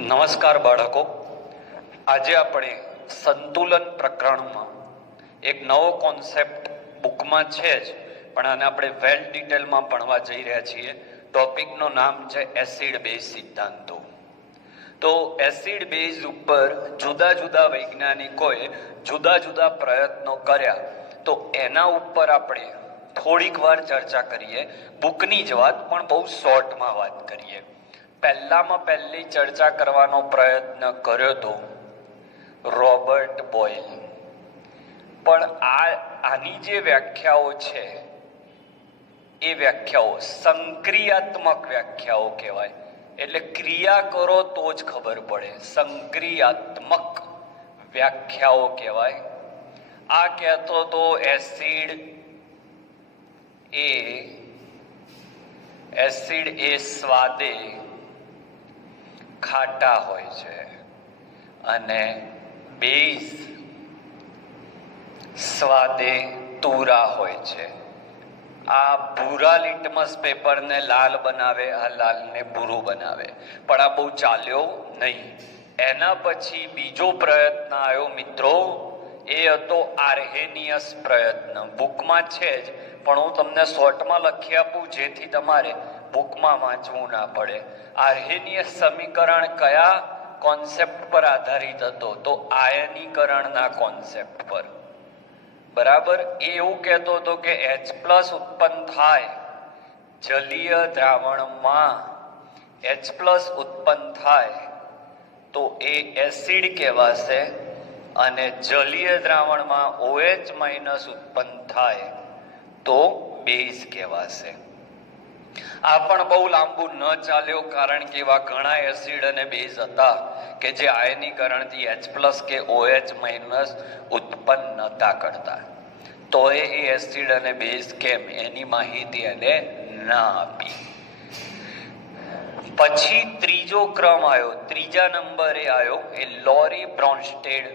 નમસ્કાર બાળકો, આજે આપણે સંતુલન પ્રકરણમાં એક નવો કોન્સેપ્ટ બુકમાં છે જ, પણ આને આપણે વેલ ડિટેલમાં ભણવા જઈ રહ્યા છીએ. ટોપિકનું નામ છે એસિડ બેઝ સિદ્ધાંતો. તો એસિડ બેઝ ઉપર જુદા જુદા વૈજ્ઞાનિકોએ જુદા જુદા પ્રયત્નો કર્યા, તો એના ઉપર આપણે થોડીક વાર ચર્ચા કરીએ. બુકની જ વાત, પણ બહુ શોર્ટમાં વાત કરીએ. પહેલી ચર્ચા કરવાનો પ્રયત્ન કર્યો તો રોબર્ટ બોયલ. પણ આની જે વ્યાખ્યાઓ છે એ વ્યાખ્યાઓ સંક્રિયાત્મક વ્યાખ્યાઓ કહેવાય. એટલે ક્રિયા કરો તો જ ખબર પડે, સંક્રિયાત્મક વ્યાખ્યાઓ કહેવાય. આ કહેતો તો એસિડ એ સ્વાદે ખાટા હોય છે અને બેઝ સ્વાદે તુરા હોય છે. આ ભૂરા લિટમસ પેપરને લાલ બનાવે, આ લાલને ભૂરું બનાવે, પણ આ બહુ ચાલ્યો નહીં. એના પછી બીજો પ્રયત્ન આવ્યો મિત્રો, એ હતો આર્હેનિયસ પ્રયત્ન. બુકમાં છે જ, પણ હું તમને શોર્ટમાં લખી આપું જેથી તમારે બુકમાં વાંચવું ના પડે. આર્હેનિયસ સમીકરણ કયા કોન્સેપ્ટ પર આધારિત હતો? તો આયનીકરણના કોન્સેપ્ટ પર. બરાબર. એ એવું કહેતો હતો કે H+ ઉત્પન્ન થાય જલીય દ્રાવણમાં, H+ ઉત્પન્ન થાય તો એ એસિડ કહેવાશે, અને જલીય દ્રાવણમાં OH- ઉત્પન્ન થાય તો બેઝ કહેવાશે. આ પણ બહુ લાંબુ ન ચાલ્યો, કારણ કે એવા ઘણા એસિડ અને બેઝ હતા કે જે આયનીકરણથી H+ કે OH- ઉત્પન્ન નતા કરતા. તો એ એસિડ અને બેઝ કેમ, એની માહિતી એને ના આપી. પછી ત્રીજો ક્રમ આવ્યો, ત્રીજા નંબરે આવ્યો એ લોરી બ્રોન્સ્ટેડ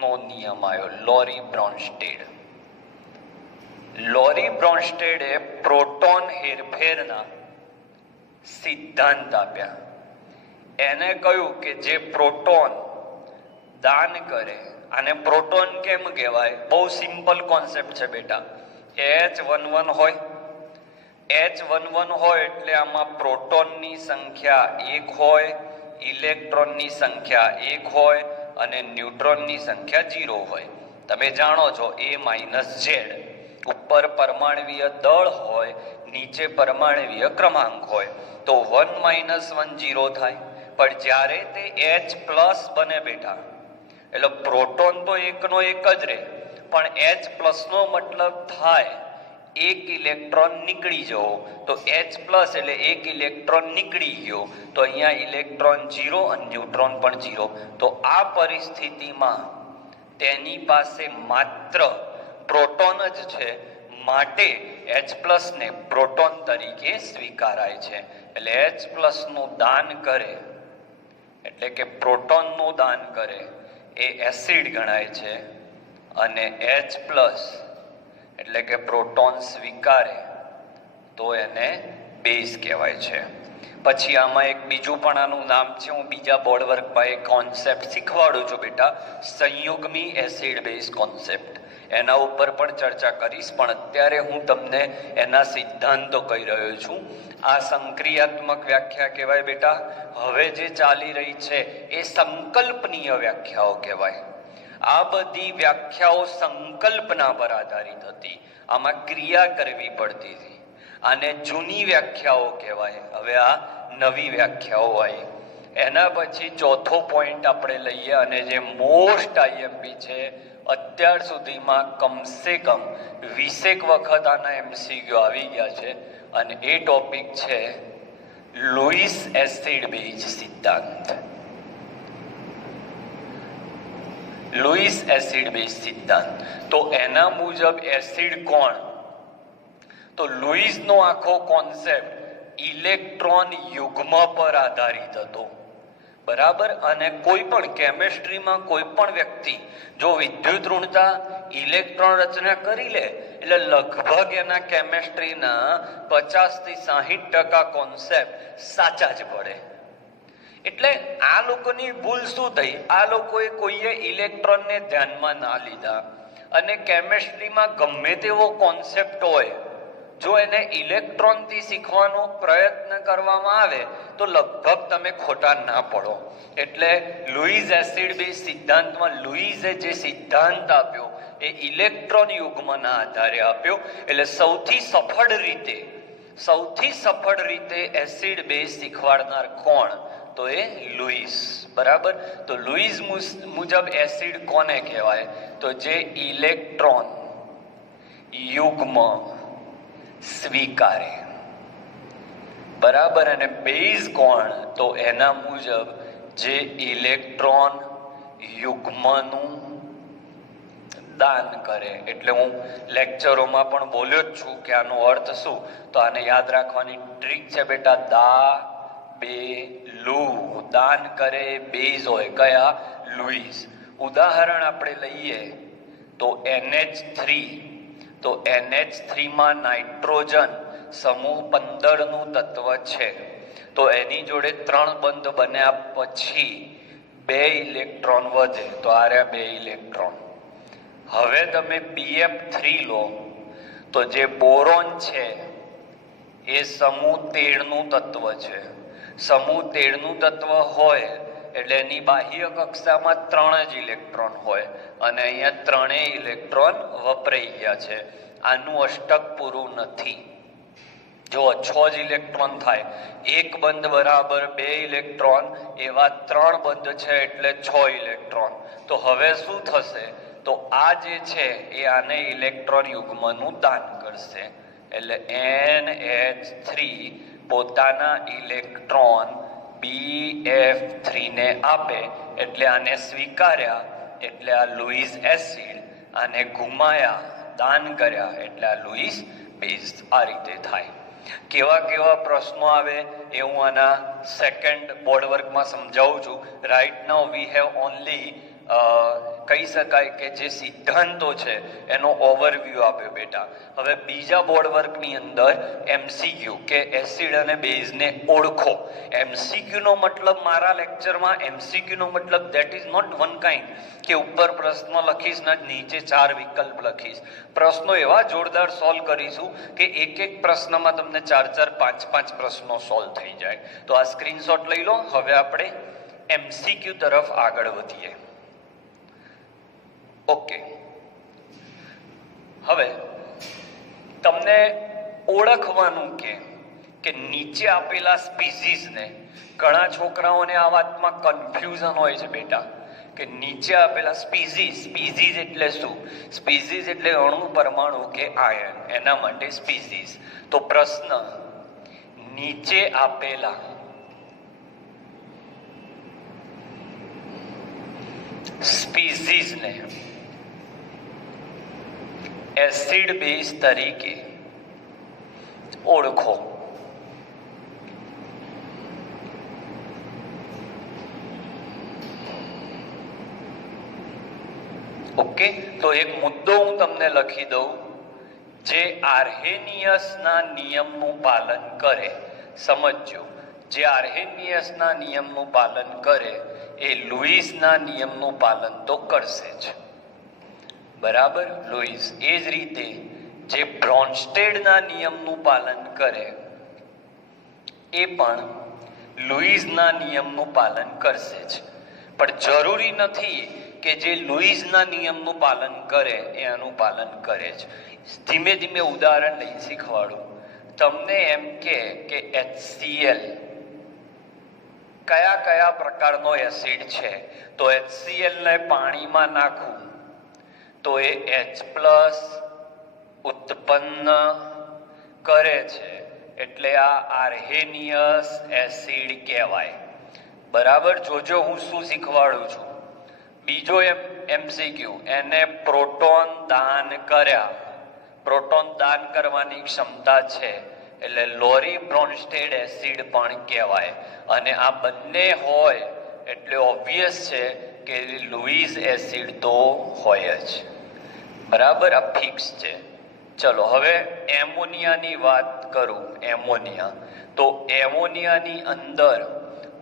નો નિયમ આવ્યો. લોરી બ્રોન્સ્ટેડે પ્રોટોન હેરફેરના સિદ્ધાંત આપ્યા. એને કહ્યું કે જે પ્રોટોન દાન કરે, અને પ્રોટોન કેમ કહેવાય? બહુ સિમ્પલ કોન્સેપ્ટ છે બેટા. H11 હોય, H11 હોય એટલે આમાં પ્રોટોનની સંખ્યા 1 હોય, ઇલેક્ટ્રોનની સંખ્યા 1 હોય અને ન્યુટ્રોનની સંખ્યા 0 હોય. તમે જાણો છો A-Z. ઉપર પરમાણવીય દળ હોય, નીચે પરમાણવીય ક્રમાંક હોય, તો 1 - 1 0 થાય. પણ જ્યારે તે H+ બને બેટા, એટલે પ્રોટોન તો એકનો એક જ રહે, પણ H+ નો મતલબ થાય એક ઇલેક્ટ્રોન નીકળી જવો. તો H+ એટલે એક ઇલેક્ટ્રોન નીકળી ગયો, તો અહીંયા ઇલેક્ટ્રોન 0 અને ન્યુટ્રોન પણ 0. તો આ પરિસ્થિતિમાં તેની પાસે માત્ર પ્રોટોન જ છે, માટે H+ ને પ્રોટોન તરીકે સ્વીકારાય છે. એટલે H+ નું દાન કરે, એટલે કે પ્રોટોનનું દાન કરે, એ એસિડ ગણાય છે. અને H+ એટલે કે પ્રોટોન સ્વીકારે તો એને બેઝ કહેવાય છે. પછી આમાં એક બીજું પણ આનું નામ છે, હું બીજા બોર્ડ વર્કમાં એક કોન્સેપ્ટ શીખવાડું છું બેટા, સંયુગ્મી એસિડ બેઝ કોન્સેપ્ટ. એના ઉપર પણ ચર્ચા કરીશ, પણ અત્યારે હું તમને એના સિદ્ધાંતો કહી રહ્યો છું. આ સંક્રિયાત્મક વ્યાખ્યા કહેવાય બેટા. હવે જે ચાલી રહી છે એ સંકલ્પનીય વ્યાખ્યાઓ કહેવાય. આ બધી વ્યાખ્યાઓ સંકલ્પના પર આધારિત હતી, આમાં ક્રિયા કરવી પડતી હતી. આને જૂની વ્યાખ્યાઓ કહેવાય. હવે આ નવી વ્યાખ્યાઓ આવી. એના પછી ચોથો પોઈન્ટ આપણે લઈએ, અને જે મોસ્ટ IMP છે, અત્યાર સુધીમાં કમસે કમ 20 વખત આના MCQ આવી ગયા છે, અને એ ટોપિક છે લુઈસ એસિડ બેઝ સિદ્ધાંત. લુઈસ એસિડ બેઝ સિદ્ધાંત. તો એના મુજબ એસિડ કોણ? તો લુઈસનો આખો કોન્સેપ્ટ ઇલેક્ટ્રોન યુગ્મ પર આધારિત હતો. બરાબર. અને કોઈ પણ કેમેસ્ટ્રીમાં કોઈ પણ વ્યક્તિ જો વિદ્યુત ઋણતા ઇલેક્ટ્રોન રચના કરી લે, એટલે લગભગ એના કેમેસ્ટ્રીના 50 થી 60% કોન્સેપ્ટ સાચા જ પડે. એટલે આ લોકોની ભૂલ શું થઈ? આ લોકોએ કોઈએ ઇલેક્ટ્રોનને ધ્યાનમાં ના લીધા, અને કેમેસ્ટ્રીમાં ગમે તેવો કોન્સેપ્ટ હોય, જો એને ઇલેક્ટ્રોનથી શીખવાનો પ્રયત્ન કરવામાં આવે તો લગભગ તમે ખોટા ના પડો. એટલે લુઈસ એસિડ બેઝ સિદ્ધાંતમાં લુઈસે જે સિદ્ધાંત આપ્યો એ ઇલેક્ટ્રોન યુગ્મના આધારે આપ્યો. એટલે સૌથી સફળ રીતે એસિડ બેઝ શીખવાડનાર કોણ? તો એ લુઈસ. બરાબર. તો લુઈસ મુજબ એસિડ કોને કહેવાય? તો જે ઇલેક્ટ્રોન યુગ્મ સ્વીકારે. બરાબર. અને બેઝ કોણ? તો એના મુજબ જે ઇલેક્ટ્રોન યુગ્મનું દાન કરે. એટલે હું લેક્ચરોમાં પણ બોલ્યો જ છું કે આનો અર્થ શું, તો આને યાદ રાખવાની ટ્રીક છે બેટા. દા બે લુ, દાન કરે બેઝ હોય. કયા? લુઈસ. ઉદાહરણ આપણે લઈએ તો NH3. તો NH3 માં નાઇટ્રોજન સમૂહ 15 નું તત્વ છે. તો એની જોડે 3 બંધ બન્યા પછી 2 ઇલેક્ટ્રોન વધે. તો આ રહ્યા 2 ઇલેક્ટ્રોન. હવે તમે BF3 લો તો જે બોરોન છે એ સમૂહ 13 નું તત્વ છે. સમૂહ 13 નું તત્વ હોય એટલે એની બાહ્ય કક્ષામાં 3 જ ઇલેક્ટ્રોન હોય, અને અહીંયા 3 ઇલેક્ટ્રોન વપરાઈ ગયા છે. આનું અષ્ટક પૂરું નથી. જો 6 જ ઇલેક્ટ્રોન થાય, એક બંધ બરાબર 2 ઇલેક્ટ્રોન, એવા 3 બંધ છે એટલે 6 ઇલેક્ટ્રોન. તો હવે શું થશે? તો આ જે છે એ આને ઇલેક્ટ્રોન યુગ્મનું દાન કરશે. એટલે NH3 પોતાના ઇલેક્ટ્રોન BF3 ને આપે, એટલે આને સ્વીકાર્યા, એટલે આ લુઈસ એસિડ. આને ગુમાયા, દાન કર્યા, એટલે આ લુઈસ બેઝ. આ રીતે થાય. કેવા કેવા પ્રશ્નો આવે એ હું આના સેકન્ડ બોર્ડ વર્કમાં સમજાવું છું. Right now we have only કહી શકાય કે જે સિદ્ધાંતો છે એનો ઓવરવ્યૂ આપ્યો બેટા. હવે બીજા બોર્ડ વર્કની અંદર MCQ કે એસિડ અને બેઝને ઓળખો. MCQ નો મતલબ મારા લેક્ચરમાં MCQ નો મતલબ that is not one kind કે ઉપર પ્રશ્ન લખીશ ને નીચે 4 વિકલ્પ લખીશ. પ્રશ્નો એવા જોરદાર સોલ્વ કરીશું કે એક પ્રશ્નમાં તમને 4 5 પ્રશ્નો સોલ્વ થઈ જાય. તો આ સ્ક્રીનશોટ લઈ લો. હવે આપણે MCQ તરફ આગળ વધીએ. ઓકે. હવે તમને ઓળખવાનું કે નીચે આપેલા સ્પીસીસને, ઘણા છોકરાઓને આ વાતમાં કન્ફ્યુઝન હોય છે બેટા કે નીચે આપેલા સ્પીસીસ એટલે શું? સ્પીસીસ એટલે અણુ, પરમાણુ કે આયન, એના માટે સ્પીસીસ. તો પ્રશ્ન, નીચે આપેલા સ્પીસીસને એસિડ બેઝ તરીકે ઓળખો. ઓકે. તો એક મુદ્દો હું તમને લખી દઉં. જે આર્હેનિયસના નિયમનું પાલન કરે, સમજજો, જે આર્હેનિયસના નિયમનું પાલન કરે એ લુઈસના નિયમનું પાલન તો કરશે જ. બરાબર. લુઈસ. એ જ રીતે જે બ્રોન્સ્ટેડના નિયમનું પાલન કરે એ પણ લુઈસના નિયમનું પાલન કરશે જ. પણ જરૂરી નથી કે જે લુઈસના નિયમનું પાલન કરે એ આનું પાલન કરે જ. ધીમે ધીમે ઉદાહરણ લઈ શીખવાડું. તમને એમ કે HCl કયા કયા પ્રકારનો એસિડ છે, તો HCl ને પાણીમાં નાખું તો એ H+ ઉત્પન્ન કરે છે, એટલે આ આર્હેનિયસ એસિડ કહેવાય. બરાબર. જોજો હું શું શીખવાડું છું. બીજો MCQ, એને પ્રોટોન દાન કર્યા. પ્રોટોન દાન કરવાની ક્ષમતા છે એટલે લોરી બ્રોન્સ્ટેડ એસિડ પણ કહેવાય. અને આ બંને હોય એટલે ઓબ્વિયસ છે કે લુઈસ એસિડ તો હોય જ. બરાબર. આ ફિક્સ છે. ચલો હવે એમોનિયાની વાત કરું. એમોનિયા. તો એમોનિયાની અંદર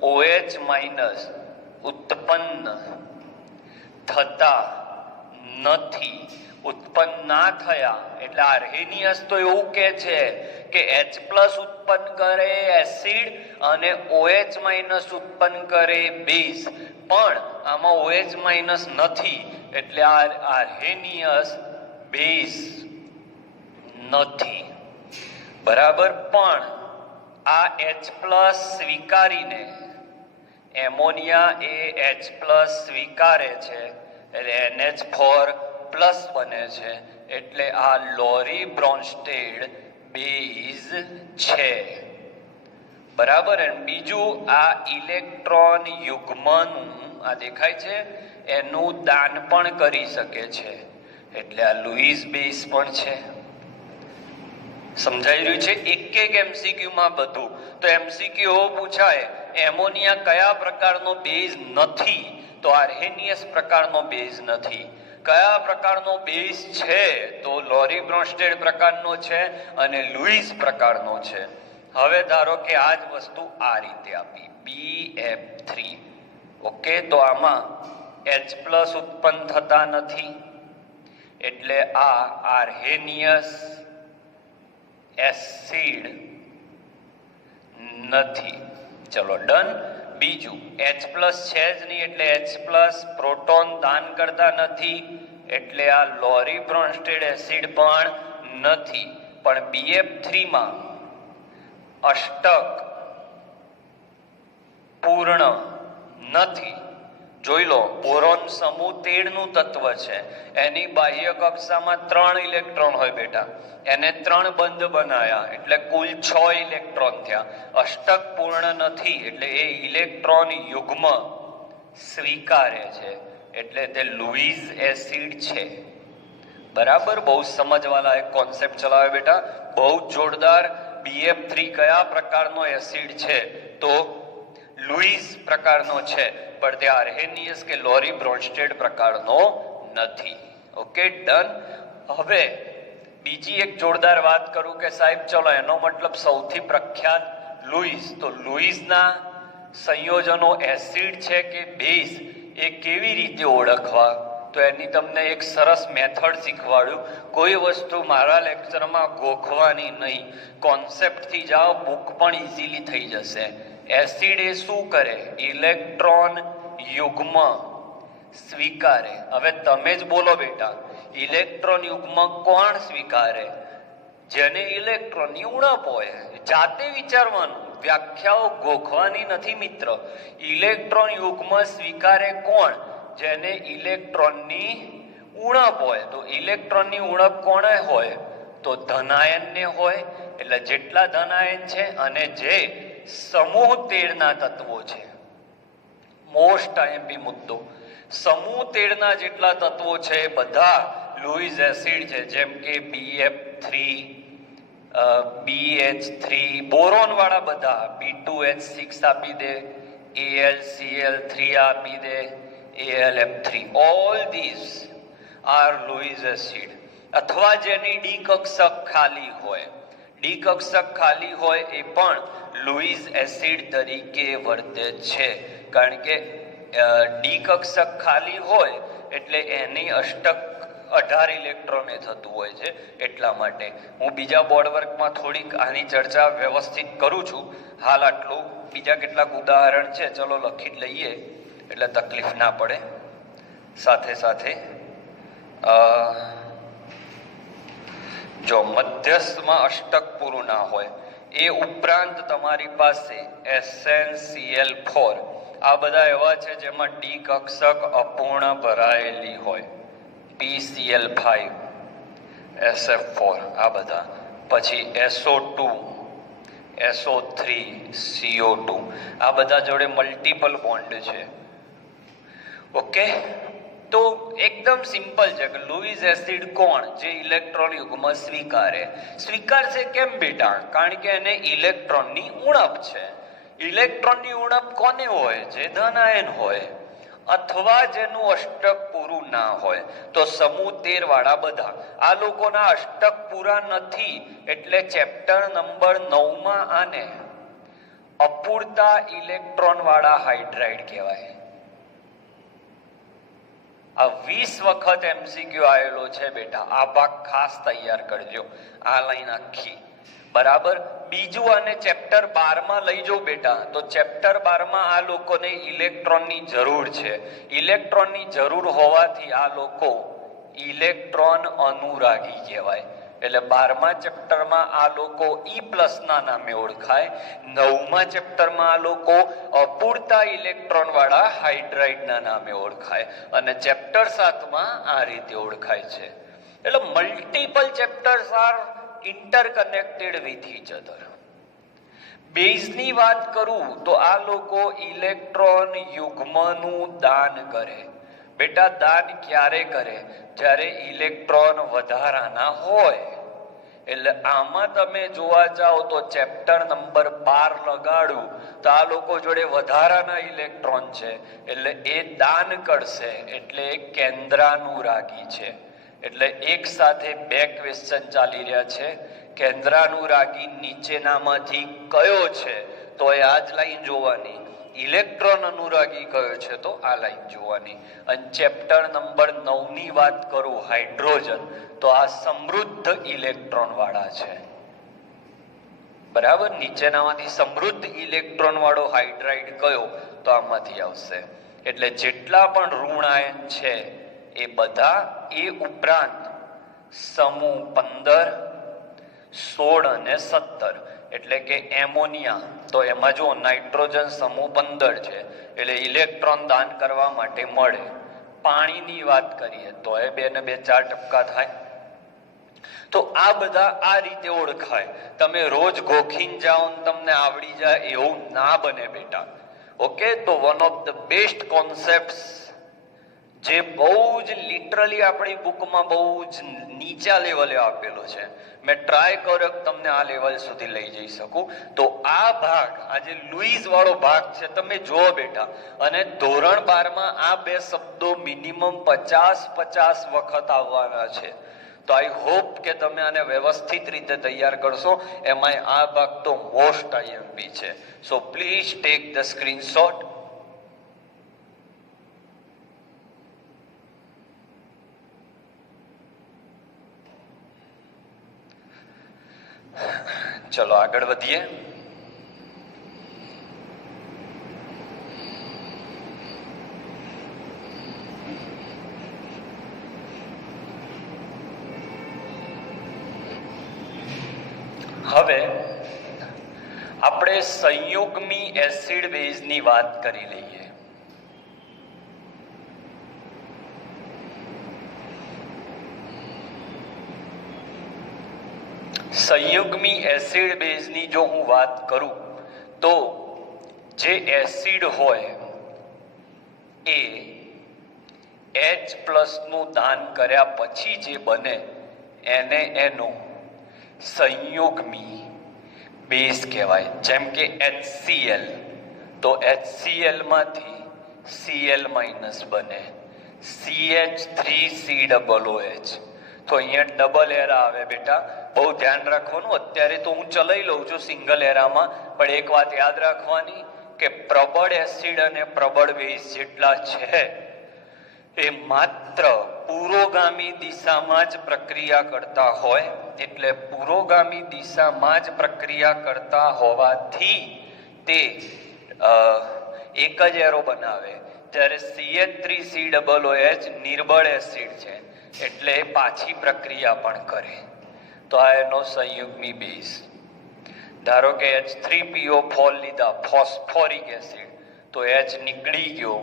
OH માઇનસ ઉત્પન્ન થતા નથી. ઉત્પન્ન ના થયા એટલે આર્હેનિયસ તો એવું કે છે કે H પ્લસ ઉત્પન્ન કરે એસિડ અને OH માઇનસ ઉત્પન્ન કરે બેઝ, પણ આમાં OH માઇનસ નથી એટલે આર્હેનિયસ બેઝ નથી. બરાબર. પણ આ H પ્લસ સ્વીકારીને એમોનિયા એ H પ્લસ સ્વીકારે છે એટલે NH4 પ્લસ બને છે એટલે આ લોરી બ્રોન્સ્ટેડ બેઝ છે. બરાબર. અને બીજું આ ઇલેક્ટ્રોન યુગ્મનું આ દેખાય છે એનું દાન પણ કરી શકે છે એટલે આ લુઈસ બેઝ પણ છે. સમજાઈ રહ્યું છે? એક MCQ માં બધું. તો MCQ એવો પૂછાય એમોનિયા કયા પ્રકારનો બેઝ નથી, તો આર્હેનિયસ પ્રકારનો બેઝ નથી. કયા પ્રકારનો બેઝ છે, તો લોરી બ્રોન્સ્ટેડ પ્રકારનો છે અને લુઈસ પ્રકારનો છે. હવે ધારો કે આ જ વસ્તુ આ રીતે આપી BF3. ઓકે, તો આમાં H પ્લસ ઉત્પન્ન થતા નથી એટલે આ આર્હેનિયસ એસિડ નથી. ચલો ડન. બીજું H પ્લસ છે જ નહીં એટલે H પ્લસ પ્રોટોન દાન કરતા નથી એટલે આ લોરી બ્રોન્સ્ટેડ એસિડ પણ નથી. પણ BF3 માં અષ્ટક પૂર્ણ નથી. જોઈ લો, બોરોન સમૂહ 13 નું તત્વ છે. એની બાહ્ય કક્ષામાં 3 ઇલેક્ટ્રોન હોય બેટા, એને 3 બંધ બનાયા એટલે કુલ 6 ઇલેક્ટ્રોન થયા. અષ્ટક પૂર્ણ નથી એટલે એ ઇલેક્ટ્રોન યુગ્મ સ્વીકારે છે એટલે તે લુઈસ એસિડ છે. બરાબર. બહુ સમજવાલા એક કોન્સેપ્ટ ચલાવે બેટા, બહુ જોરદાર. BF3 કયા પ્રકારનો એસિડ છે, તો લુઈસ પ્રકારનો છે, પણ તે આર્હેનિયસ કે લોરી બ્રોન્સ્ટેડ પ્રકારનો નથી. Okay done. હવે બીજી એક જોરદાર વાત કરું કે સાહેબ ચલો એનો મતલબ સૌથી પ્રખ્યાત લુઈસ, તો લુઈસના સંયોજનો એસિડ છે કે બેઝ એ કેવી રીતે ઓળખવા, તો એની તમને એક સરસ મેથડ શીખવાડ્યું. કોઈ વસ્તુ મારા લેક્ચરમાં ગોખવાની નહીં, કોન્સેપ્ટથી જાઓ, બુક પણ ઇઝીલી થઈ જશે. એસિડ એ શું કરે, ઇલેક્ટ્રોન યુગ્મ સ્વીકારે. હવે તમે જ બોલો બેટા, ઇલેક્ટ્રોન યુગ્મ કોણ સ્વીકારે? જેને ઇલેક્ટ્રોનની ઉણપ હોય. જાતે વિચારવાનું, વ્યાખ્યાઓ ગોખવાની નથી મિત્ર. ઇલેક્ટ્રોન યુગ્મ સ્વીકારે કોણ? જેને ઇલેક્ટ્રોનની ઉણપ હોય. તો ઇલેક્ટ્રોનની ઉણપ કોને હોય, તો ધનાયનને હોય. એટલે જેટલા ધનાયન છે અને જે સમૂહ 13 ના તત્વો છે, મોસ્ટ આઈએમપી મુદ્દો, સમૂહ 13 ના જેટલા તત્વો છે બધા લુઈસ એસિડ છે. જેમ કે BF3, BH3, બોરોન વાળા બધા, B2H6 આપી દે, AlCl3 આપી દે, AlF3, all these are Louis acid. અથવા જેની ડી કક્ષક ખાલી હોય, ડી કક્ષક ખાલી હોય એ પણ લુઈસ એસિડ તરીકે વર્તે છે. કારણ કે ડી કક્ષક ખાલી હોય એટલે એની અષ્ટક 18 ઇલેક્ટ્રોને થતું હોય છે. એટલા માટે હું બીજા બોર્ડ વર્કમાં થોડીક આની ચર્ચા વ્યવસ્થિત કરું છું. હાલ આટલું. બીજા કેટલાક ઉદાહરણ છે, ચલો લખી લઈએ એટલે તકલીફ ના પડે. સાથે સાથે જો મધ્યસ્થમાં અષ્ટક પૂરું ના હોય એ ઉપરાંત તમારી પાસે SnCl4, આ બધા એવા છે જેમાં ડી કક્ષક અપૂર્ણ ભરાયેલી હોય, PCl5, SF4 આ બધા. પછી SO2, SO3, CO2 આ બધા જોડે મલ્ટિપલ બોન્ડ છે. ઓકે, તો એકદમ સિમ્પલ છે કે લુઈસ એસિડ કોણ? જે ઇલેક્ટ્રોન યુગ્મ સ્વીકારશે. કેમ બેટા? કારણ કે એને ઇલેક્ટ્રોનની ઉણપ છે. ઇલેક્ટ્રોનની ઉણપ કોને હોય? જે ધનાયન હોય અથવા જેનું અષ્ટક પૂરું ના હોય. તો સમૂહ 13 વાળા બધા આ લોકોના અષ્ટક પૂરા નથી એટલે ચેપ્ટર નંબર 9 માં આને અપૂરતા ઇલેક્ટ્રોન વાળા હાઇડ્રાઇડ કહેવાય. આ 20 વખત MCQ આવેલો છે બેટા, આ ભાગ ખાસ તૈયાર કરજો, આ લાઈન આખી. બરાબર. બીજું આને ચેપ્ટર 12 માં લઈ જાઓ બેટા, તો ચેપ્ટર 12 માં આ લોકોને ઇલેક્ટ્રોનની જરૂર છે. ઇલેક્ટ્રોનની જરૂર હોવાથી આ લોકો ઇલેક્ટ્રોન અનુરાગી કહેવાય. એટલે 12મા ચેપ્ટરમાં આ લોકો E+ ના નામે ઓળખાય. 9મા ચેપ્ટરમાં આ લોકો અપૂરતા ઇલેક્ટ્રોન વાળા હાઇડ્રાઇડના નામે ઓળખાય. અને ચેપ્ટર 7માં આ રીતે ઓળખાય છે. એટલે multiple chapters are interconnected with each other. બેઝની વાત કરું તો આ લોકો ઇલેક્ટ્રોન યુગ્મનું દાન કરે. બેટા દાન ક્યારે કરે? જ્યારે ઇલેક્ટ્રોન વધારાના હોય. એટલે આમાં તમે જોવા જાઓ તો ચેપ્ટર નંબર 12 લગાડું તો આ લોકો જોડે વધારાના ઇલેક્ટ્રોન છે, એટલે એ દાન કરશે, એટલે એ કેન્દ્રાનુરાગી છે. એટલે એક સાથે બે ક્વેશ્ચન ચાલી રહ્યા છે. કેન્દ્રાનુરાગી નીચેનામાંથી કયો છે? તો એ આ જ લાઈન જોવાની. ઇલેક્ટ્રોન અનુરાગી કયો છે? તો આ લાઈન જોવાની. અને ચેપ્ટર નંબર 9 ની વાત કરું, હાઇડ્રોજન, તો આ સમૃદ્ધ ઇલેક્ટ્રોન વાળા છે. બરાબર. નીચેનામાંથી સમૃદ્ધ ઇલેક્ટ્રોન વાળો હાઇડ્રાઇડ કયો? તો આમાંથી આવશે. એટલે જેટલા પણ ઋણ આયન છે એ બધા, એ ઉપરાંત સમૂહ 15, 16 અને 17, એટલે કે એમોનિયા, તો એમાં જો નાઇટ્રોજન સમૂહ 15 છે, એટલે ઇલેક્ટ્રોન દાન કરવા માટે મળે. પાણીની વાત કરીએ તો એ 2 ને 2 4 ટપકા થાય. તો આ બધા આ રીતે ઓળખાય. તમે રોજ ગોખીને જાઓ ને તમને આવડી જાય એવું ના બને બેટા. ઓકે. તો one of the best concept જે બહુ જ લિટરલી આપણી બુકમાં બહુ જ નીચા લેવલે આપેલો છે, મેં ટ્રાય કર્યો કે તમને આ લેવલ સુધી લઈ જઈ શકું. તો આ ભાગ, આ જે લુઈસ વાળો ભાગ છે, તમે જુઓ બેટા. અને ધોરણ 12માં આ બે શબ્દો મિનિમમ 50 વખત આવવાના છે. તો આઈ હોપ કે તમે આને વ્યવસ્થિત રીતે તૈયાર કરશો. એમાંય આ ભાગ તો મોસ્ટ IMP છે. So please take the screenshot. ચલો આગળ વધીએ. હવે આપણે સંયુગ્મી એસિડ બેઝની વાત કરી લઈએ. સંયુગ્મી એસિડ બેઝની જો હું વાત કરું તો જે એસિડ હોય એ H+ નું દાન કર્યા પછી જે બને એને એનો સંયુગ્મી બેઝ કહેવાય. જેમ કે HCl, તો HCl માંથી Cl- બને, CH3COOH. તો અહીંયા ડબલ એરા આવે બેટા, બહુ ધ્યાન રાખવાનું. અત્યારે તો હું ચલાવી લઉં છું સિંગલ એરામાં, પણ એક વાત યાદ રાખવાની કે પ્રબળ એસિડ અને પ્રબળ બેઝ જેટલા છે એ માત્ર પુરોગામી દિશામાં જ પ્રક્રિયા કરતા હોય. એટલે પુરોગામી દિશામાં જ પ્રક્રિયા કરતા હોવાથી તે એક જ એરો બનાવે. જ્યારે CH3COOH નિર્બળ એસિડ છે, એટલે પાછી પ્રક્રિયા પણ કરે. તો આ એનો સંયુગ્મી બેઝ. ધારો કે H3PO4 લીધા, ફોસ્ફોરિક એસિડ, તો H નીકળી ગયો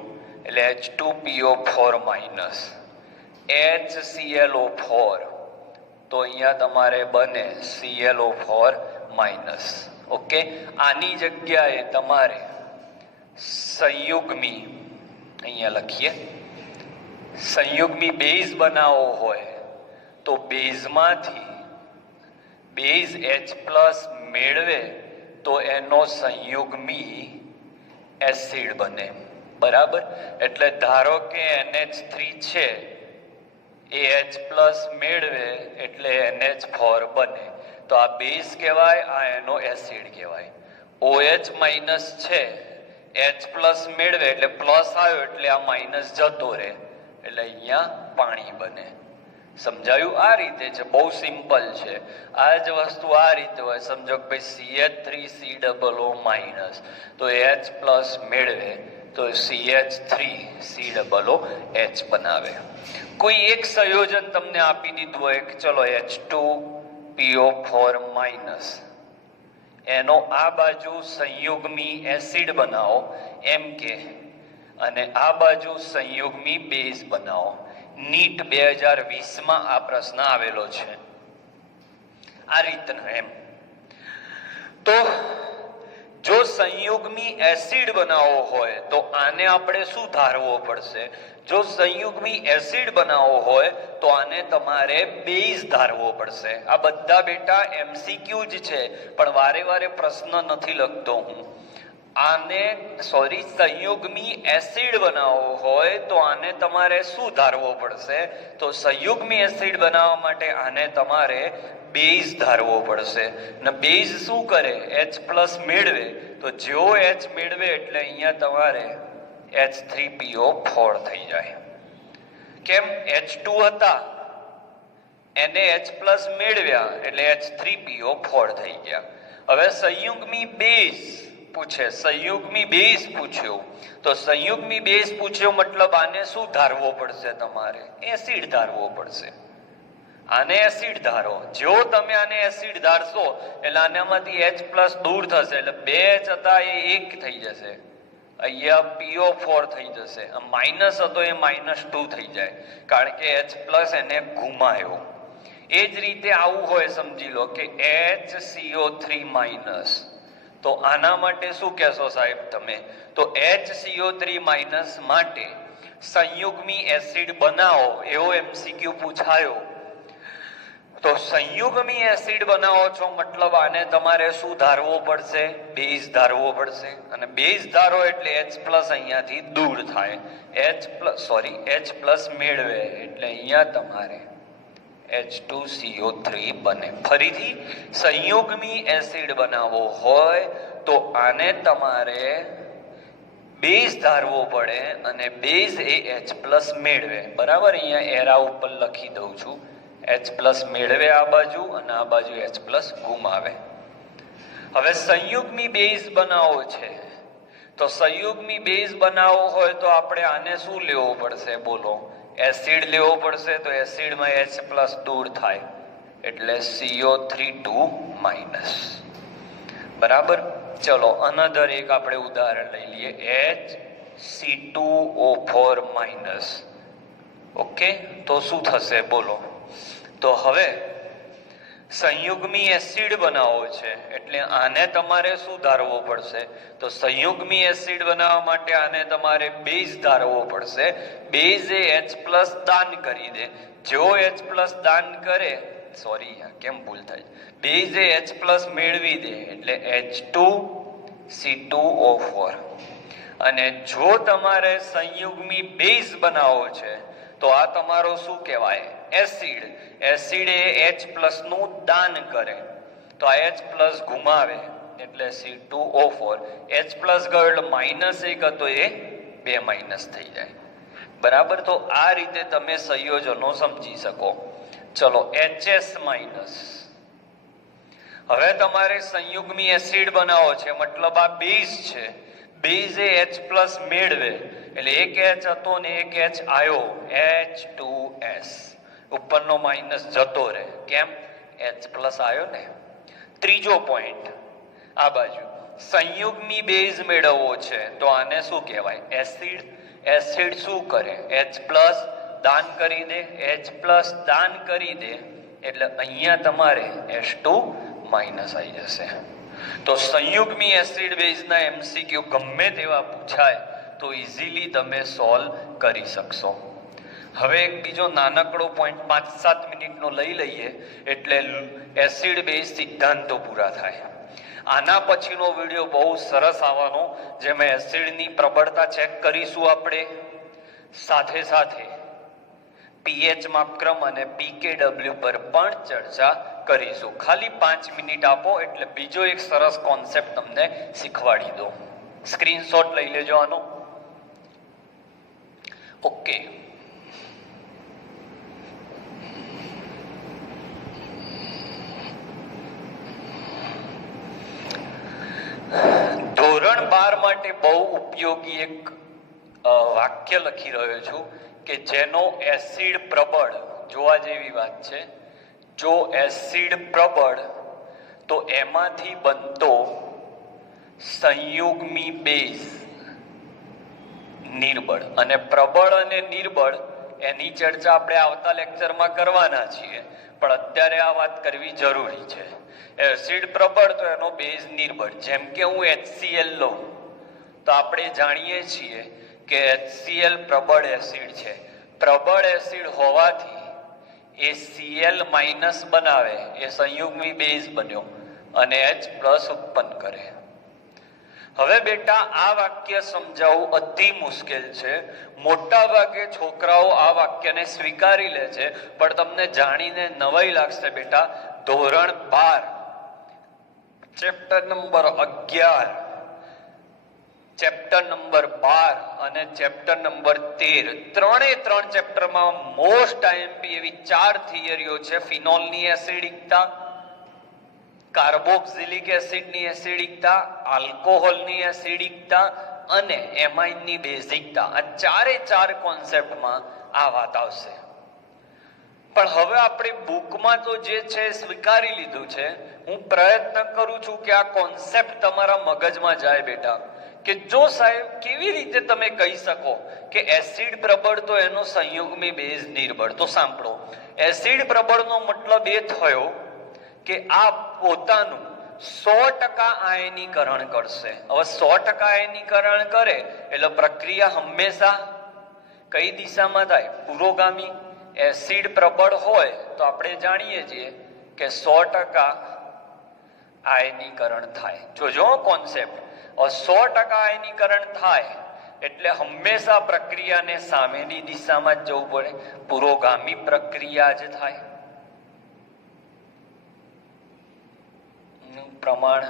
એટલે H2PO4-, HClO4, તો અહીંયા તમારે બને ClO4-. ઓકે. આની જગ્યાએ તમારે સંયુગ્મી, અહીંયા લખીએ, સંયુગ્મી બેઝ બનાવવો હોય તો બેઝમાંથી બેઝ H+ મેળવે તો એનો સંયુગ્મી એસિડ બને. બરાબર. એટલે ધારો કે NH3 છે, એ H+ મેળવે એટલે NH4 બને. તો આ બેઝ કહેવાય, આ એનો એસિડ કહેવાય. OH માઇનસ છે, H પ્લસ મેળવે એટલે પ્લસ આવ્યો એટલે આ માઇનસ જતો રહે એટલે અહીંયા પાણી બને. સમજાયું? આ રીતે છે, બહુ સિમ્પલ છે. આ જ વસ્તુ આ રીતે હોય. સમજો કે ભાઈ CH3COO માઇનસ તો H પ્લસ મેળવે તો CH3COOH બનાવે. કોઈ એક સંયોજન તમને આપી દીધું હોય કે ચલો H2PO4 માઇનસ, એનો આ બાજુ સંયુગ્મી એસિડ બનાવો એમ કે, અને આ બાજુ સંયુગ્મી બેઝ બનાવો. નીટ 2020 આ પ્રશ્ન આવેલો છે આ રીતનો એમ. તો જો સંયુગ્મી એસિડ બનાવવો હોય તો આને આપણે શું ધારવો પડશે? જો સંયુગ્મી એસિડ બનાવવો હોય તો આને તમારે બેઝ ધારવો પડશે. આ બધા બેટા MCQ જ છે, પણ વારે વારે પ્રશ્ન નથી લખતો હું. આને સંયુગ્મી એસિડ બનાવવો હોય તો આને તમારે શું ધારવો પડશે? તો સંયુગ્મી એસિડ બનાવવા માટે આને તમારે બેઝ ધારવો પડશે. ને બેઝ શું કરે? H પ્લસ મેળવે તો જેવો H મેળવે એટલે અહીંયા તમારે H3PO4 થઈ જાય. કેમ? H2 હતા એને H પ્લસ મેળવ્યા એટલે H3PO4 થઈ ગયા. હવે સંયુગ્મી બેઝ પૂછે, સંયુગ્મી બેઝ પૂછ્યો તો સંયુગ્મી બેઝ પૂછ્યો મતલબ આને શું ધારવો પડશે? તમારે એસિડ ધારવો પડશે. આને એસિડ ધારો. જો તમે આને એસિડ ધારશો એટલે આનામાંથી H પ્લસ દૂર થશે એટલે 2 H હતા એ 1 થઈ જશે, અહીંયા PO4 થઈ જશે. માઇનસ હતો એ -2 થઈ જાય કારણ કે H પ્લસ એને ઘુમાયો. એ જ રીતે આવું હોય, સમજી લો કે HCO3 માઇનસ, તો આના માટે શું કહેશો સાહેબ તમે? તો HCO3 માઇનસ માટે સંયુગ્મી એસિડ બનાવો એવો MCQ પૂછાયો. તો સંયુગ્મી એસિડ બનાવો છો મતલબ આને તમારે શું ધારવો પડશે? બેઝ ધારવો પડશે. અને બેઝ ધારો એટલે H પ્લસ અહીંયાથી દૂર થાય, H પ્લસ મેળવે એટલે અહીંયા તમારે H2CO3 બને. ફરીથી સંયુગ્મી એસિડ બનાવવો હોય તો આને તમારે બેઝ ધારવો પડે અને બેઝ એ H પ્લસ મેળવે. બરાબર? અહીંયા એરા ઉપર લખી દઉં છું, H પ્લસ મેળવે આ બાજુ અને આ બાજુ H પ્લસ ગુમાવે. હવે સંયુગ્મી બેઝ બનાવવો છે તો સંયુગ્મી બેઝ બનાવવો હોય તો આપણે આને શું લેવો પડશે? બોલો. એસિડ લેવો પડશે. તો એસિડમાં H પ્લસ દૂર થાય એટલે CO3 માઇનસ. બરાબર? ચલો અનધર એક આપણે ઉદાહરણ લઈ લઈએ, HC2O4 માઇનસ. ઓકે, તો શું થશે? બોલો. તો હવે સંયુગ્મી એસિડ બનાવવો છે એટલે આને તમારે શું ધારવો પડશે? તો સંયુગ્મી એસિડ બનાવવા માટે આને તમારે બેઝ ધારવો પડશે. બેઝ એ H પ્લસ દાન કરી દે. જો H પ્લસ દાન કરે, સોરી કેમ ભૂલ થાય, બેઝ એ H પ્લસ મેળવી દે એટલે H2C2O4. અને જો તમારે સંયુગ્મી બેઝ બનાવવો છે તો આ તમારો શું કહેવાય? એસિડ. એસિડ એ H પ્લસ નું દાન કરે તો આ H પ્લસ ઘુમાવે એટલે C2O4. H પ્લસ ગયો એટલે -1 હતો એ 2 માઇનસ થઈ જાય. બરાબર? તો આ રીતે તમે સંયોજનો સમજી શકો. ચલો HS માઇનસ. હવે તમારે સંયુગ્મી એસિડ બનાવવો છે મતલબ આ બેઝ છે, બેઝ એ H પ્લસ મેળવે એટલે એક H હતો ને એક H આવ્યો, H2S. ઉપરનો માઇનસ જતો રહે. કેમ? H પ્લસ આવ્યો ને. ત્રીજો પોઈન્ટ આ બાજુ સંયુગ્મી બેઝ મેળવવો છે તો આને શું કહેવાય? એસિડ. એસિડ શું કરે? H પ્લસ દાન કરી દે. H પ્લસ દાન કરી દે એટલે અહીંયા તમારે H2 માઇનસ આવી જશે. તો સંયુગ્મી એસિડ બેઝના MCQ ગમે તેવા પૂછાય તો ઇઝીલી તમે સોલ્વ કરી શકશો. હવે એક બીજો નાનકડો પોઈન્ટ 5-7 મિનિટનો લઈ લઈએ એટલે એસિડ બેઝ સિદ્ધાંતો પૂરા થાય. આના પછીનો વિડીયો બહુ સરસ આવવાનો જેમાં એસિડની પ્રબળતા ચેક કરીશું આપણે, સાથે સાથે પીએચ માપક્રમ અને પીકેડબલ્યુ પર પણ ચર્ચા કરીશું. ખાલી 5 મિનિટ આપો એટલે બીજો એક સરસ કોન્સેપ્ટ તમને શીખવાડી દો. સ્ક્રીનશોટ લઈ લેજો આનો. ઓકે, ધોરણ 12 માટે બહુ ઉપયોગી એક વાક્ય લખી રહ્યો છું કે જેનો એસિડ પ્રબળ જોવા જેવી વાત છે. જો એસિડ પ્રબળ તો એમાંથી બનતો સંયુગ્મી બેઝ નિર્બળ, અને પ્રબળ અને નિર્બળ એની ચર્ચા આપણે આવતા લેક્ચરમાં કરવાના છીએ, પણ અત્યારે આ વાત કરવી જરૂરી છે. એસિડ પ્રબળ તો એનો બેઝ નિર્બળ. જેમ કે હું HCl લઉં તો આપણે જાણીએ છીએ કે HCl પ્રબળ એસિડ છે. પ્રબળ એસિડ હોવાથી એ Cl માઇનસ બનાવે, એ સંયુગ્મી બેઝ બન્યો અને H પ્લસ ઉત્પન્ન કરે. હવે બેટા આ વાક્ય સમજાવવું અતિ મુશ્કેલ છે. મોટા ભાગે છોકરાઓ આ વાક્યને સ્વીકારી લે છે, પણ તમને જાણીને નવાઈ લાગશે બેટા. ધોરણ 12 ચેપ્ટર નંબર 11, ચેપ્ટર નંબર 12 અને ચેપ્ટર નંબર 13, ત્રણે ત્રણ ચેપ્ટરમાં મોસ્ટ આઈએમપી એવી 4 થિયરીઓ છે. ફિનોલની એસિડિકતા, કાર્બોક્સિલિક એસિડની એસિડિકતા, આલ્કોહોલની એસિડિકતા અને એમાઇનની બેઝિકતા. આ ચારે ચાર કોન્સેપ્ટમાં આ વાત આવશે. પણ હવે આપણે બુકમાં તો જે છે સ્વીકારી લીધું છે. હું પ્રયત્ન કરું છું કે આ કોન્સેપ્ટ તમારા મગજમાં જાય બેટા, કે જો સાહેબ કેવી રીતે તમે કહી શકો કે એસિડ પ્રબળ તો એનો સંયુગ્મી બેઝ નિર્બળ. તો સાંભળો, એસિડ પ્રબળનો મતલબ એ થયો કે આ પોતાનું 100% આયનીકરણ કરશે. હવે 100% આયનીકરણ કરે એટલે પ્રક્રિયા હંમેશા કઈ દિશામાં થાય? પુરોગામી. એસિડ પ્રબળ હોય તો આપણે જાણીએ છીએ કે 100% આયનીકરણ થાય. જોજો કોન્સેપ્ટ, 100% આયનીકરણ થાય એટલે હંમેશા પ્રક્રિયાને સામેની દિશામાં જ જવું પડે, પુરોગામી પ્રક્રિયા જ થાય. પ્રમાણ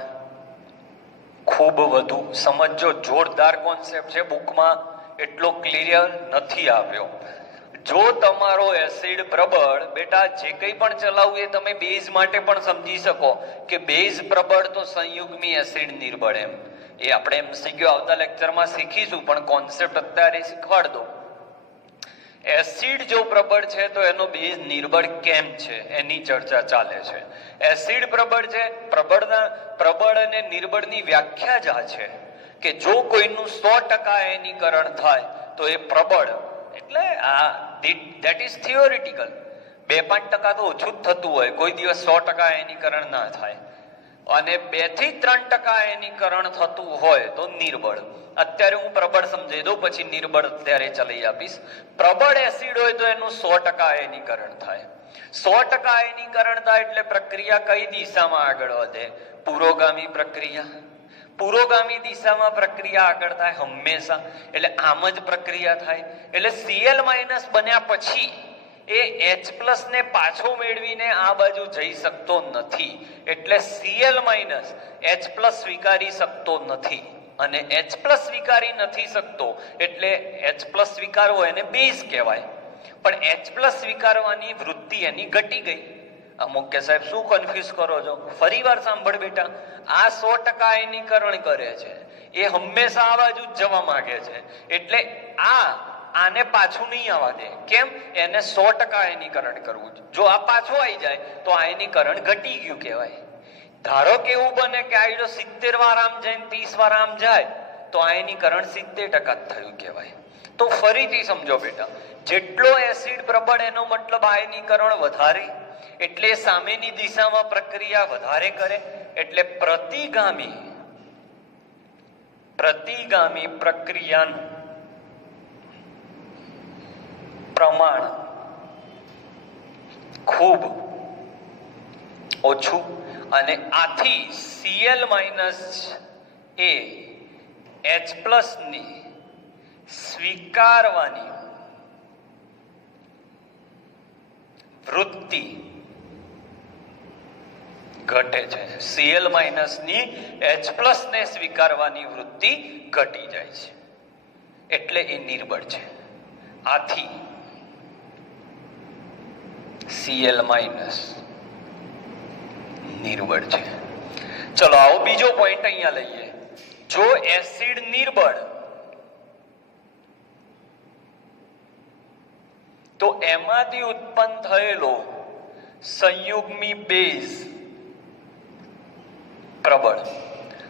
ખૂબ વધુ સમજો. જોરદાર કોન્સેપ્ટ છે, બુકમાં એટલો ક્લિયર નથી આવ્યો. જો તમારો એસિડ પ્રબળ, બેટા જે કંઈ પણ ચલાવવું એ તમે બેઝ માટે પણ સમજી શકો કે બેઝ પ્રબળ તો સંયુગ્મી એસિડ નિર્બળ. એમ એ આપણે MCQ આવતા લેક્ચરમાં શીખીશું, પણ કોન્સેપ્ટ અત્યારે શીખવાડ દો. એસિડ જો પ્રબળ છે તો એનો બેઝ નિર્બળ કેમ છે એની ચર્ચા ચાલે છે. એસિડ પ્રબળ છે, પ્રબળ અને નિર્બળની વ્યાખ્યા જ આ છે કે જો કોઈનું 100% આયનીકરણ થાય તો એ પ્રબળ. એટલે આ ધેટ ઇઝ થિયોરિટિકલ. 2-5% તો ઓછું જ થતું હોય, કોઈ દિવસ 100% આયનીકરણ ના થાય. અને 2 થી 3% આયનીકરણ થતું હોય તો નિર્બળ. અત્યારે હું પ્રબળ સમજાવી દઉં, પછી નિર્બળ અત્યારે ચલાવી આપીશ. પ્રબળ એસિડ હોય તો એનું 100% આયનીકરણ થાય. 100% આયનીકરણ થાય એટલે પ્રક્રિયા કઈ દિશામાં આગળ વધે? પુરોગામી પ્રક્રિયા. પુરોગામી દિશામાં પ્રક્રિયા આગળ થાય હંમેશા. એટલે આમ જ પ્રક્રિયા થાય. એટલે Cl માઇનસ બન્યા પછી એ H+ ને પાછો મેળવીને આ બાજુ જઈ શકતો નથી. એટલે Cl માઇનસ H+ સ્વીકારી શકતો નથી, અને H+ સ્વીકારી નથી શકતો એટલે H+ સ્વીકારવો એને બેઝ કહેવાય. પણ H+ સ્વીકારવાની વૃત્તિ એની ઘટી ગઈ. અમુક કે સાહેબ શું કન્ફ્યુઝ કરો છો? ફરી વાર સાંભળ બેટા, આ 100% આયનીકરણ કરે છે, એ હંમેશા આ બાજુ જ જવા માંગે છે. એટલે આને પાછું નહીં આવવા દે. કેમ? એને 100% આયનીકરણ કરવું છે. જો આ પાછું આવી જાય તો આયનીકરણ ઘટી ગયું કહેવાય. ધારો કે એવું બને કે આ 70 વાર આમ જાય 30 વાર આમ જાય તો આયનીકરણ 70% થયું કહેવાય. તો ફરીથી સમજો બેટા, જેટલો એસિડ પ્રબળ એનો મતલબ આયનીકરણ વધારે, એટલે સામેની દિશામાં પ્રક્રિયા વધારે કરે. એટલે પ્રતિગામી પ્રક્રિયાનું પ્રમાણ ખૂબ ઓછું, અને આથી Cl માઇનસ એ H+ ની સ્વીકારવાની વૃત્તિ ઘટે છે. Cl ની H+ ને સ્વીકારવાની વૃત્તિ ઘટી જાય છે, એટલે એ નિર્બળ છે. આથી Cl- નિર્બળ છે. ચલો આવો બીજો પોઈન્ટ અહીંયા લઈએ. જો એસિડ નિર્બળ તો એમાંથી ઉત્પન્ન થયેલો સંયુગ્મી બેઝ પ્રબળ.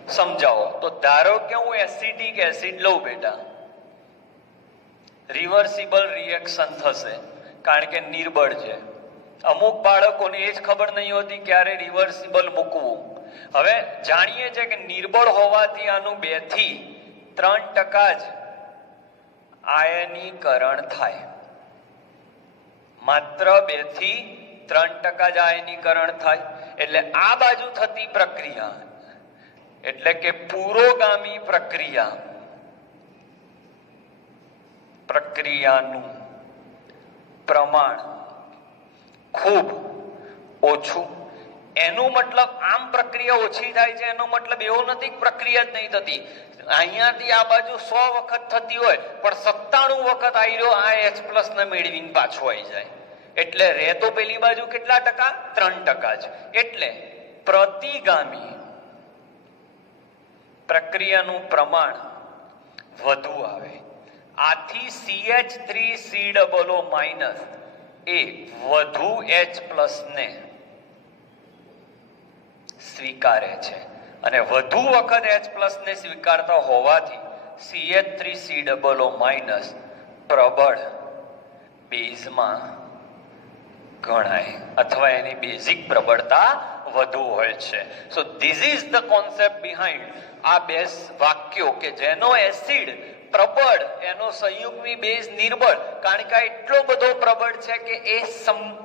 સમજાવો તો. ધારો કે હું એસિડિક એસિડ લઉં બેટા, રિવર્સિબલ રિએક્શન થશે કારણ કે નિર્બળ છે. અમુક બાળકોને એ જ ખબર નહીં હોતી ક્યારે રિવર્સિબલ મૂકવું. હવે જાણીએ છીએ કે નિર્બળ હોવાથી આનું 2 થી 3% જ આયનીકરણ થાય. માત્ર 2 થી 3% જ આયનીકરણ થાય. એટલે આ બાજુ થતી પ્રક્રિયા એટલે કે પુરોગામી પ્રક્રિયાનું પ્રમાણ ખૂબ ઓછું. એનો મતલબ આમ પ્રક્રિયા ઓછી થાય છે એનો મતલબ એવો નથી કે પ્રક્રિયા જ નહીં થતી. અહીંયાથી આ બાજુ 100 વખત થતી હોય પણ 97 વખત આયરો આ H+ ને મેળવીને પાછો આવી જાય. એટલે રે તો પેલી બાજુ કેટલા ટકા? 3% જ. એટલે પ્રતિગામી પ્રક્રિયાનું પ્રમાણ વધુ આવે. આથી CH3COO- એ વધુ H+ ને સ્વીકારે છે અને વધુ વખત H+ ને સ્વીકારતા હોવાથી CH3COO- પ્રબળ બેઝમાં ગણાય અથવા એની બેઝિક પ્રબળતા વધુ હોય છે. So this is the concept behind આ બે વાક્યો કે જેનો એસિડ પ્રબળ એનો સંયુગ્મી બેઝ નિર્બળ. કારણ કે આ એટલો બધો પ્રબળ છે કે એ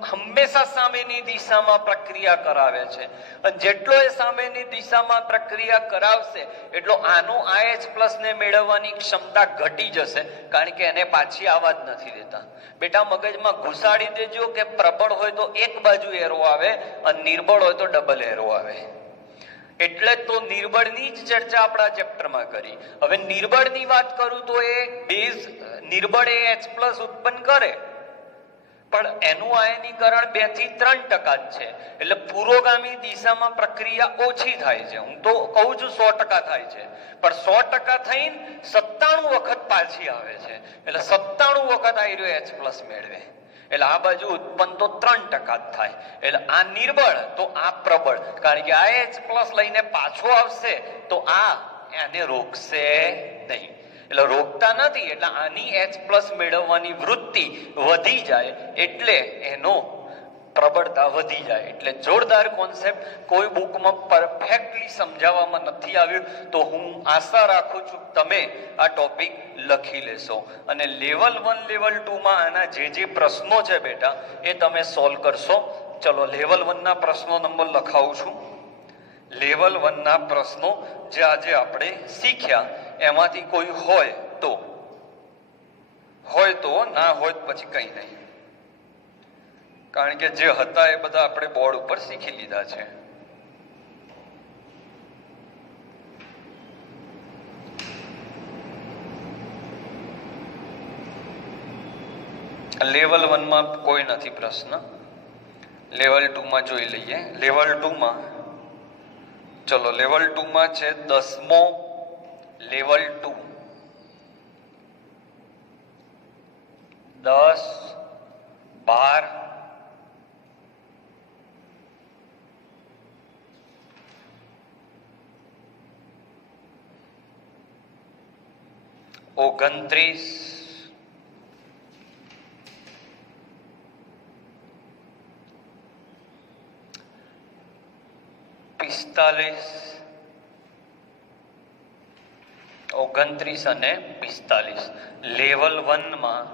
હંમેશા સામેની દિશામાં પ્રક્રિયા કરાવે છે અને જેટલો એ સામેની દિશામાં પ્રક્રિયા કરાવશે એટલો આનો H+ ને મેળવવાની ક્ષમતા ઘટી જશે કારણ કે એને પાછી આવવા જ નથી દેતા. બેટા મગજમાં ઘુસાડી દેજો કે પ્રબળ હોય તો એક બાજુ એરો આવે અને નિર્બળ હોય તો ડબલ એરો આવે. એટલે તો નિર્બળની જ ચર્ચા આપણા ચેપ્ટરમાં કરી. હવે નિર્બળની વાત કરું તો એ બેઝ નિર્બળ એ H+ ઉત્પન્ન કરે પણ એનું આયનીકરણ 2 થી 3% જ છે. એટલે પુરોગામી દિશામાં પ્રક્રિયા ઓછી થાય છે. હું તો કહું છું 100% થાય છે પણ 100% થઈને 97 વખત પાછી આવે છે. એટલે 97 વખત આયરો H+ મેળવે. એટલે આ બાજુ ઉત્પન્ન તો 3% જ થાય. એટલે આ નિર્બળ તો આ પ્રબળ. કારણ કે આ H+ લઈને પાછો આવશે તો આ એને રોકશે નહીં. એટલે રોકતા નથી. એટલે આની H+ મેળવવાની વૃત્તિ વધી જાય એટલે એનો પ્રબળતા વધી જાય. એટલે જોરદાર કોન્સેપ્ટ. કોઈ બુકમાં પરફેક્ટલી સમજાવવામાં નથી આવ્યું તો હું આશા રાખું છું તમે આ ટોપિક લખી લેશો અને લેવલ 1 લેવલ 2 માં આના જે પ્રશ્નો છે બેટા એ તમે સોલ્વ કરશો. ચલો લેવલ 1 ના પ્રશ્નો નંબર લખાવું છું. લેવલ 1 ના પ્રશ્નો જે આજે આપણે શીખ્યા એમાંથી કોઈ હોય તો, ના હોય પછી કઈ નહીં. કારણ કે જે હતા એ બધા આપણે બોર્ડ ઉપર શીખી લીધા છે. લેવલ 1 માં કોઈ નથી પ્રશ્ન. લેવલ 2 માં જોઈ લઈએ. લેવલ 2 માં ચલો લેવલ 2 માં છે 10મો લેવલ 2 10, 12, 29, 45, 29 અને 45. લેવલ 1 માં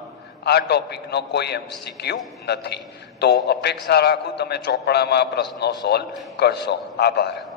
આ ટોપિકનો કોઈ MCQ નથી. તો અપેક્ષા રાખું તમે ચોપડામાં આ પ્રશ્નો સોલ્વ કરશો. આભાર.